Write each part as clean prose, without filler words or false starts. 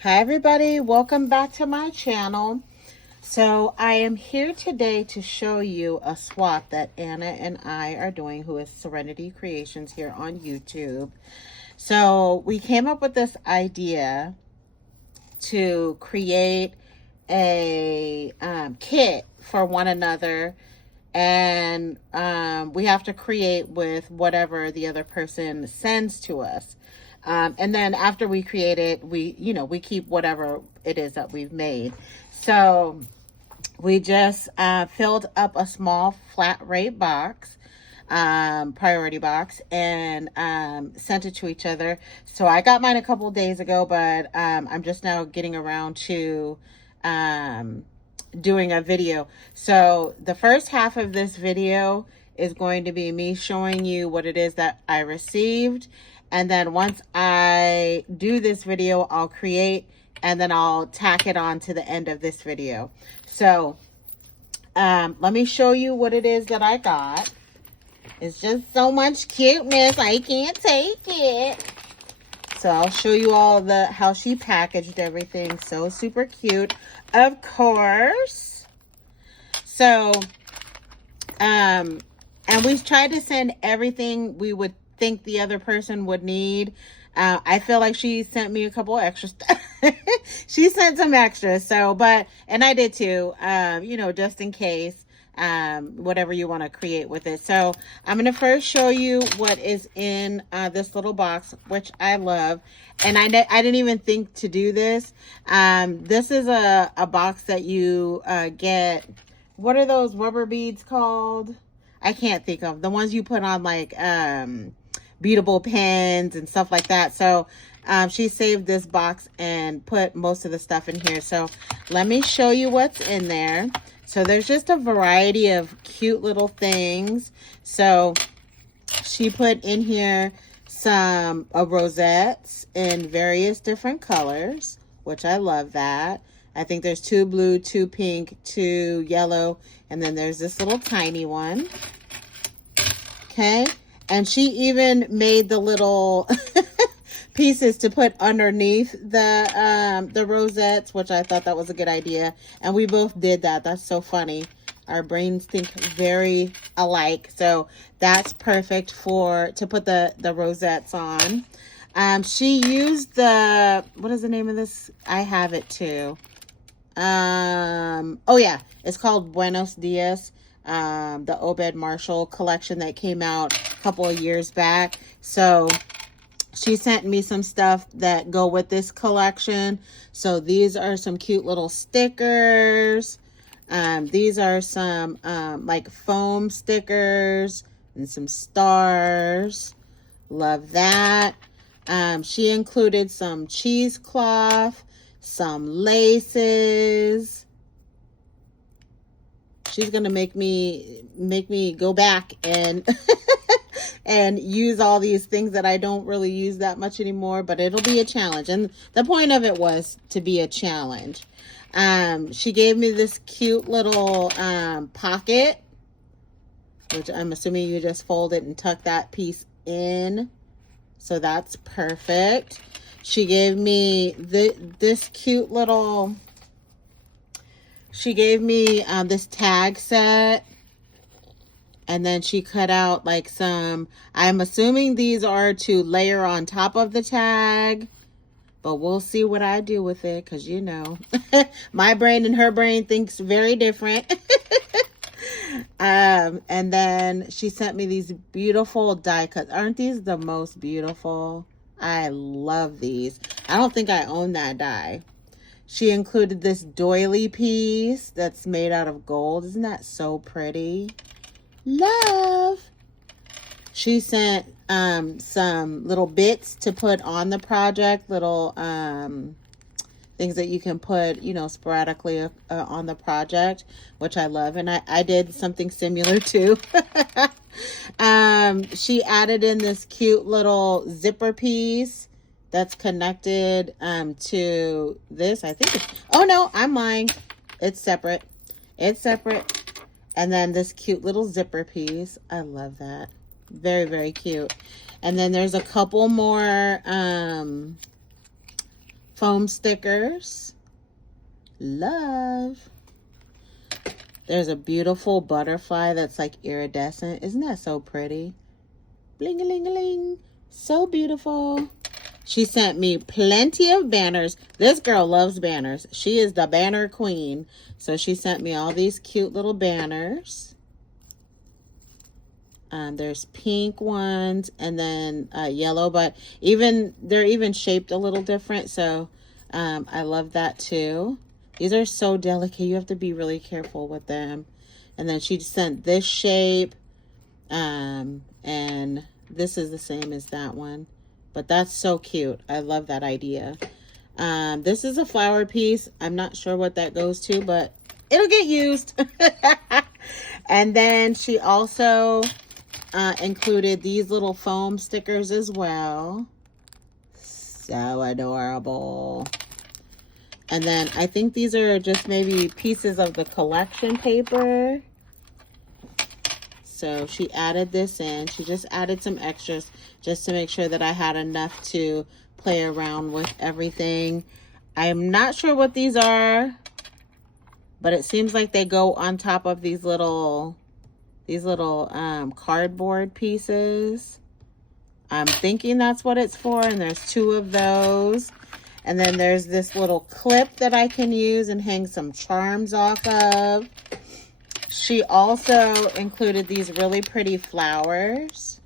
Hi everybody, welcome back to my channel. So I am here today to show you a swap that Anna and I are doing, who is Serenity Creations here on YouTube. So we came up with this idea to create a kit for one another, and we have to create with whatever the other person sends to us. And then after we create it, we keep whatever it is that we've made. So we just filled up a small flat rate box, priority box, and sent it to each other. So I got mine a couple days ago, but I'm just now getting around to doing a video. So the first half of this video is going to be me showing you what it is that I received. And then once I do this video, I'll create and then I'll tack it on to the end of this video. So let me show you what it is that I got. It's just so much cuteness, I can't take it. So I'll show you all how she packaged everything. So super cute, of course. So, and we tried to send everything we would think the other person would need. I feel like she sent me a couple extra stuff. She sent some extras. So, and I did too, just in case. Whatever you want to create with it. So I'm going to first show you what is in this little box, which I love. And I didn't even think to do this. This is a box that you get. What are those rubber beads called? I can't think of. The ones you put on like beadable pens and stuff like that. So she saved this box and put most of the stuff in here. So let me show you what's in there. So there's just a variety of cute little things. So she put in here some rosettes in various different colors, which I love that. I think there's 2 blue, 2 pink, 2 yellow, and then there's this little tiny one. Okay. And she even made the little pieces to put underneath the rosettes, which I thought that was a good idea. And we both did that. That's so funny. Our brains think very alike. So that's perfect to put the rosettes on. She used what is the name of this? I have it too. Oh yeah, it's called Buenos Dias. The Obed Marshall collection that came out a couple of years back. So she sent me some stuff that go with this collection. So these are some cute little stickers. These are some like foam stickers and some stars. Love that. She included some cheesecloth, some laces. She's gonna make me go back and and use all these things that I don't really use that much anymore, but it'll be a challenge. And the point of it was to be a challenge. She gave me this cute little pocket, which I'm assuming you just fold it and tuck that piece in. So that's perfect. She gave me this cute little, she gave me this tag set. And then she cut out like some, I'm assuming these are to layer on top of the tag, but we'll see what I do with it, because my brain and her brain thinks very different. And then she sent me these beautiful die cuts. Aren't these the most beautiful? I love these. I don't think I own that die. She included this doily piece that's made out of gold. Isn't that so pretty? Love. She sent some little bits to put on the project, little things that you can put, sporadically on the project, which I love. And I did something similar too. She added in this cute little zipper piece that's connected to this. I think oh no, I'm lying. It's separate. It's separate. And then this cute little zipper piece. I love that. Very, very cute. And then there's a couple more foam stickers. Love. There's a beautiful butterfly that's like iridescent. Isn't that so pretty? Bling-a-ling-a-ling. So beautiful. She sent me plenty of banners. This girl loves banners. She is the banner queen. So she sent me all these cute little banners. There's pink ones and then yellow, but they're even shaped a little different. So I love that too. These are so delicate. You have to be really careful with them. And then she sent this shape. And this is the same as that one. But that's so cute. I love that idea. This is a flower piece. I'm not sure what that goes to, but it'll get used. And then she also included these little foam stickers as well. So adorable. And then I think these are just maybe pieces of the collection paper. So she added this in. She just added some extras just to make sure that I had enough to play around with everything. I'm not sure what these are, but it seems like they go on top of these little cardboard pieces. I'm thinking that's what it's for, and there's 2 of those. And then there's this little clip that I can use and hang some charms off of. She also included these really pretty flowers.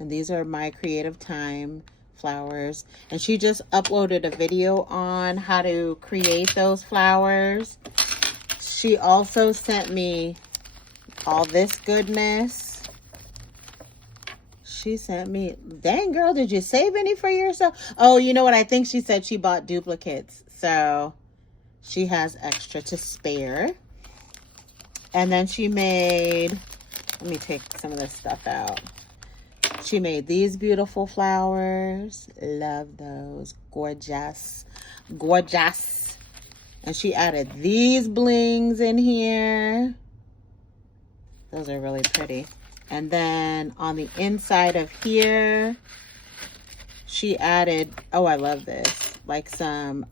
And these are my Creative Time flowers. And she just uploaded a video on how to create those flowers. She also sent me all this goodness. She sent me, dang girl, did you save any for yourself? Oh, you know what? I think she said she bought duplicates. So she has extra to spare. And then she made, let me take some of this stuff out. She made these beautiful flowers. Love those. Gorgeous. Gorgeous. And she added these blings in here. Those are really pretty. And then on the inside of here, she added, oh, I love this, like some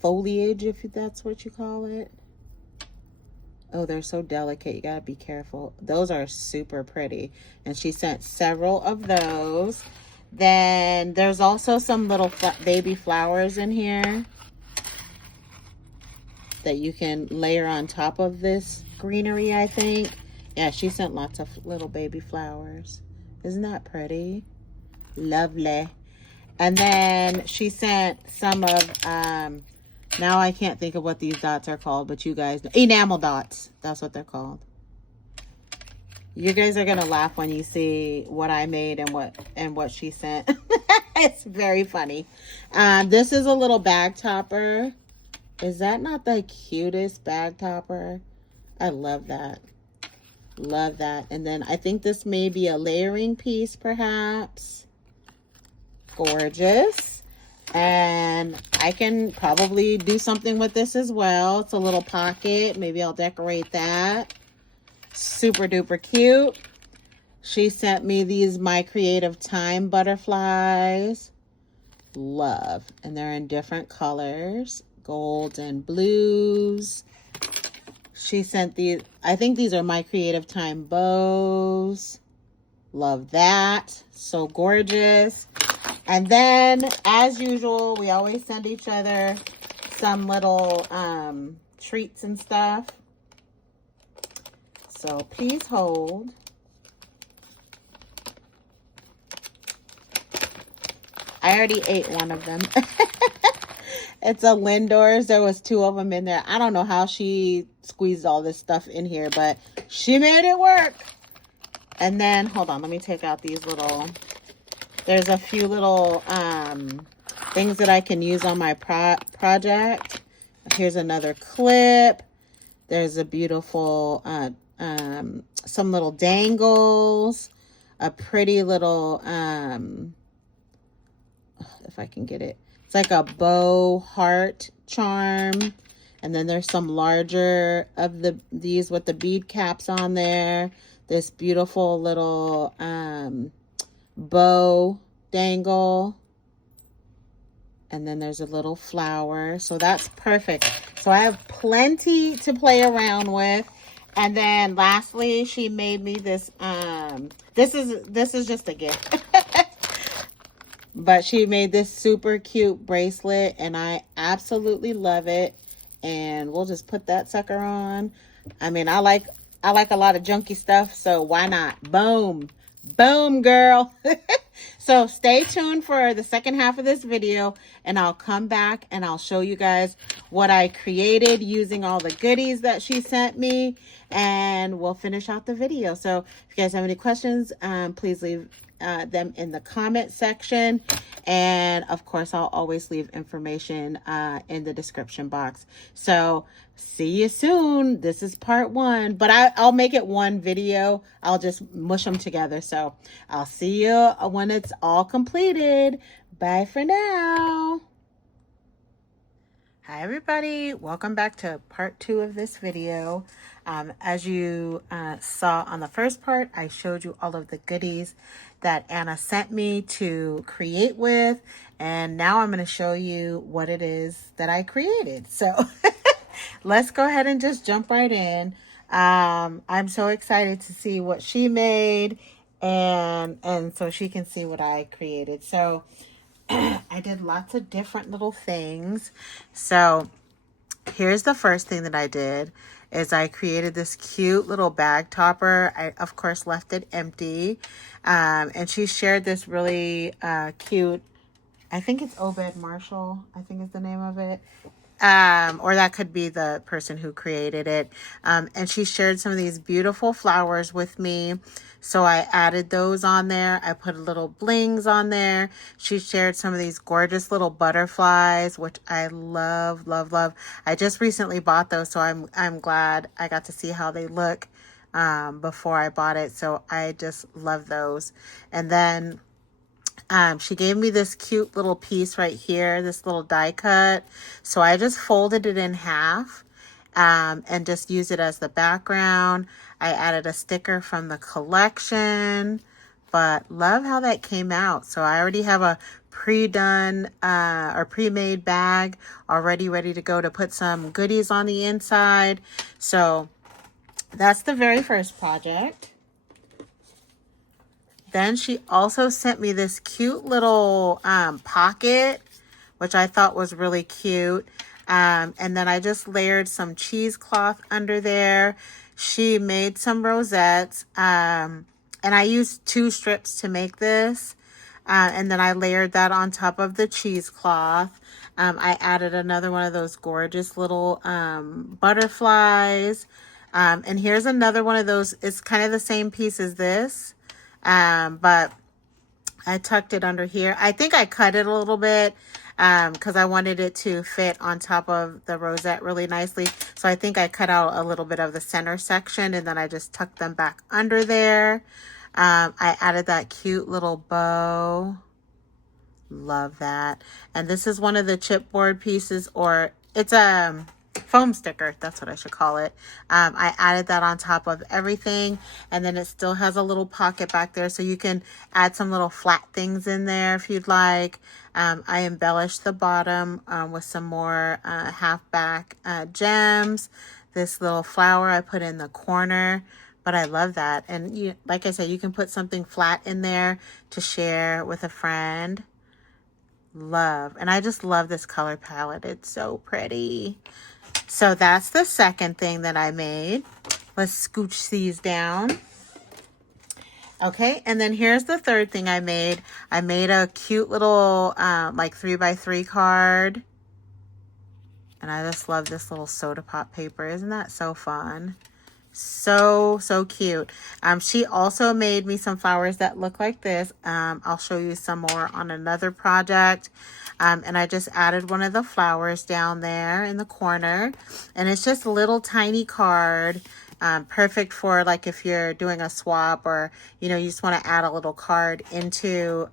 foliage, if that's what you call it. Oh, they're so delicate. You gotta be careful. Those are super pretty. And she sent several of those. Then there's also some little baby flowers in here that you can layer on top of this greenery, I think. Yeah, she sent lots of little baby flowers. Isn't that pretty? Lovely. And then she sent some of, now I can't think of what these dots are called, but you guys know. Enamel dots. That's what they're called. You guys are going to laugh when you see what I made and what she sent. It's very funny. This is a little bag topper. Is that not the cutest bag topper? I love that. Love that. And then I think this may be a layering piece, perhaps. Gorgeous. And I can probably do something with this as well. It's a little pocket. Maybe I'll decorate that. Super duper cute. She sent me these My Creative Time butterflies. Love. And they're in different colors. Golds and blues. She sent these, I think these are My Creative Time bows. Love that. So gorgeous. And then, as usual, we always send each other some little treats and stuff. So please hold. I already ate one of them. It's a Lindor's. There was 2 of them in there. I don't know how she squeezed all this stuff in here, but she made it work. And then, hold on, let me take out these little, there's a few little things that I can use on my project. Here's another clip. There's a beautiful, some little dangles, a pretty little, if I can get it. It's like a bow heart charm. And then there's some larger of these with the bead caps on there. This beautiful little bow dangle. And then there's a little flower. So that's perfect. So I have plenty to play around with. And then lastly, she made me this this is just a gift. But she made this super cute bracelet and I absolutely love it. And we'll just put that sucker on. I mean, I like a lot of junky stuff, so why not? Boom. Boom, girl. So stay tuned for the second half of this video and I'll come back and I'll show you guys what I created using all the goodies that she sent me, and we'll finish out the video. So if you guys have any questions, please leave them in the comment section, and of course I'll always leave information in the description box. So see you soon. This is part 1, but I'll make it one video. I'll just mush them together. So I'll see you when it's all completed. Bye for now. Hi everybody, welcome back to part 2 of this video. As you saw on the first part, I showed you all of the goodies that Anna sent me to create with, and now I'm going to show you what it is that I created. So let's go ahead and just jump right in. I'm so excited to see what she made, and so she can see what I created. So I did lots of different little things. So here's the first thing that I did is I created this cute little bag topper. I, of course, left it empty. And she shared this really cute, I think it's Obed Marshall, I think is the name of it. Or that could be the person who created it. And she shared some of these beautiful flowers with me. So I added those on there. I put little blings on there. She shared some of these gorgeous little butterflies, which I love, love, love. I just recently bought those, so I'm glad I got to see how they look before I bought it. So I just love those. And then she gave me this cute little piece right here, this little die cut. So I just folded it in half and just used it as the background. I added a sticker from the collection, but love how that came out. So I already have a pre-done or pre-made bag already ready to go to put some goodies on the inside. So that's the very first project. Then she also sent me this cute little pocket, which I thought was really cute. And then I just layered some cheesecloth under there. She made some rosettes. And I used 2 strips to make this. And then I layered that on top of the cheesecloth. I added another one of those gorgeous little butterflies. And here's another one of those. It's kind of the same piece as this. But I tucked it under here. I think I cut it a little bit because I wanted it to fit on top of the rosette really nicely. So I think I cut out a little bit of the center section and then I just tucked them back under there. I added that cute little bow. Love that. And this is one of the chipboard pieces, or it's a foam sticker, that's what I should call it. I added that on top of everything, and then it still has a little pocket back there, so you can add some little flat things in there if you'd like. I embellished the bottom with some more half back gems. This little flower I put in the corner, but I love that. And you, like I said, you can put something flat in there to share with a friend. Love. And I just love this color palette. It's so pretty. So that's the second thing that I made. Let's scooch these down. Okay, and then here's the third thing I made. I made a cute little like 3x3 card. And I just love this little soda pop paper. Isn't that so fun? So cute. She also made me some flowers that look like this. I'll show you some more on another project. And I just added one of the flowers down there in the corner, and it's just a little tiny card, perfect for like if you're doing a swap, or you know, you just want to add a little card into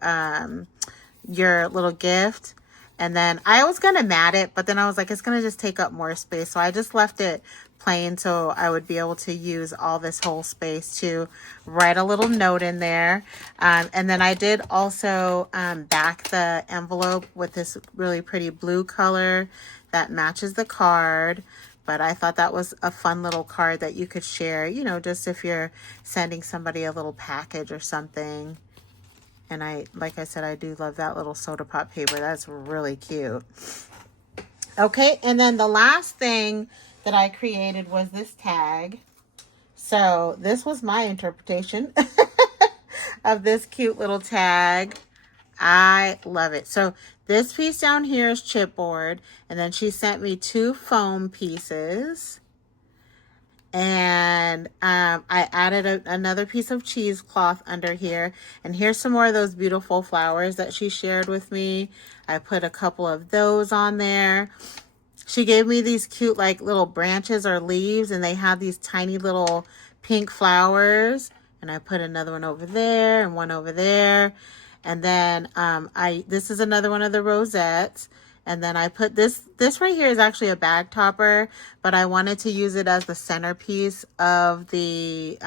your little gift. And then I was going to mat it, but then I was like, it's going to just take up more space. So I just left it plain so I would be able to use all this whole space to write a little note in there. And then I did also back the envelope with this really pretty blue color that matches the card. But I thought that was a fun little card that you could share, you know, just if you're sending somebody a little package or something. And like I said, I do love that little soda pop paper. That's really cute. Okay, and then the last thing that I created was this tag. So this was my interpretation of this cute little tag. I love it. So this piece down here is chipboard, and then she sent me 2 foam pieces. And I added another piece of cheesecloth under here. And here's some more of those beautiful flowers that she shared with me. I put a couple of those on there. She gave me these cute like little branches or leaves, and they have these tiny little pink flowers. And I put another one over there and one over there. And then this is another one of the rosettes. And then I put this right here is actually a bag topper, but I wanted to use it as the centerpiece of the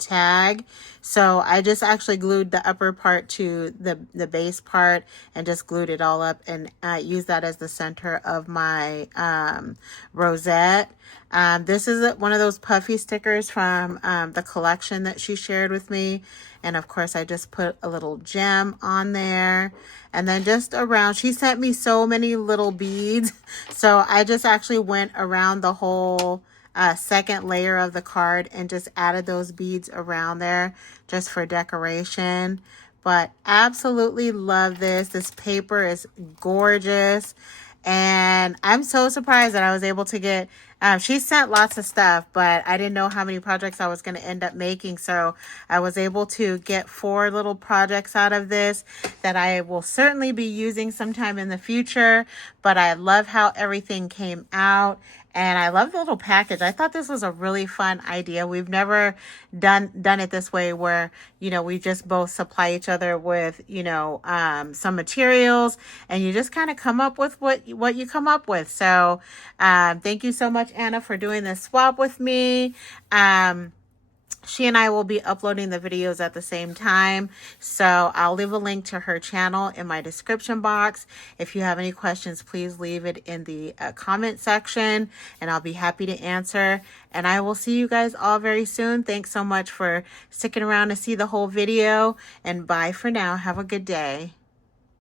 tag. So I just actually glued the upper part to the base part and just glued it all up and used that as the center of my rosette. This is one of those puffy stickers from the collection that she shared with me. And of course, I just put a little gem on there. And then just around, she sent me so many little beads. So I just actually went around the whole second layer of the card and just added those beads around there just for decoration. But absolutely love this. This paper is gorgeous. And I'm so surprised that I was able to get, she sent lots of stuff, but I didn't know how many projects I was going to end up making. So I was able to get 4 little projects out of this that I will certainly be using sometime in the future. But I love how everything came out. And I love the little package. I thought this was a really fun idea. We've never done it this way where, you know, we just both supply each other with, you know, some materials, and you just kind of come up with what you come up with. So thank you so much, Anna, for doing this swap with me. She and I will be uploading the videos at the same time. So I'll leave a link to her channel in my description box. If you have any questions, please leave it in the comment section and I'll be happy to answer. And I will see you guys all very soon. Thanks so much for sticking around to see the whole video, and bye for now. Have a good day.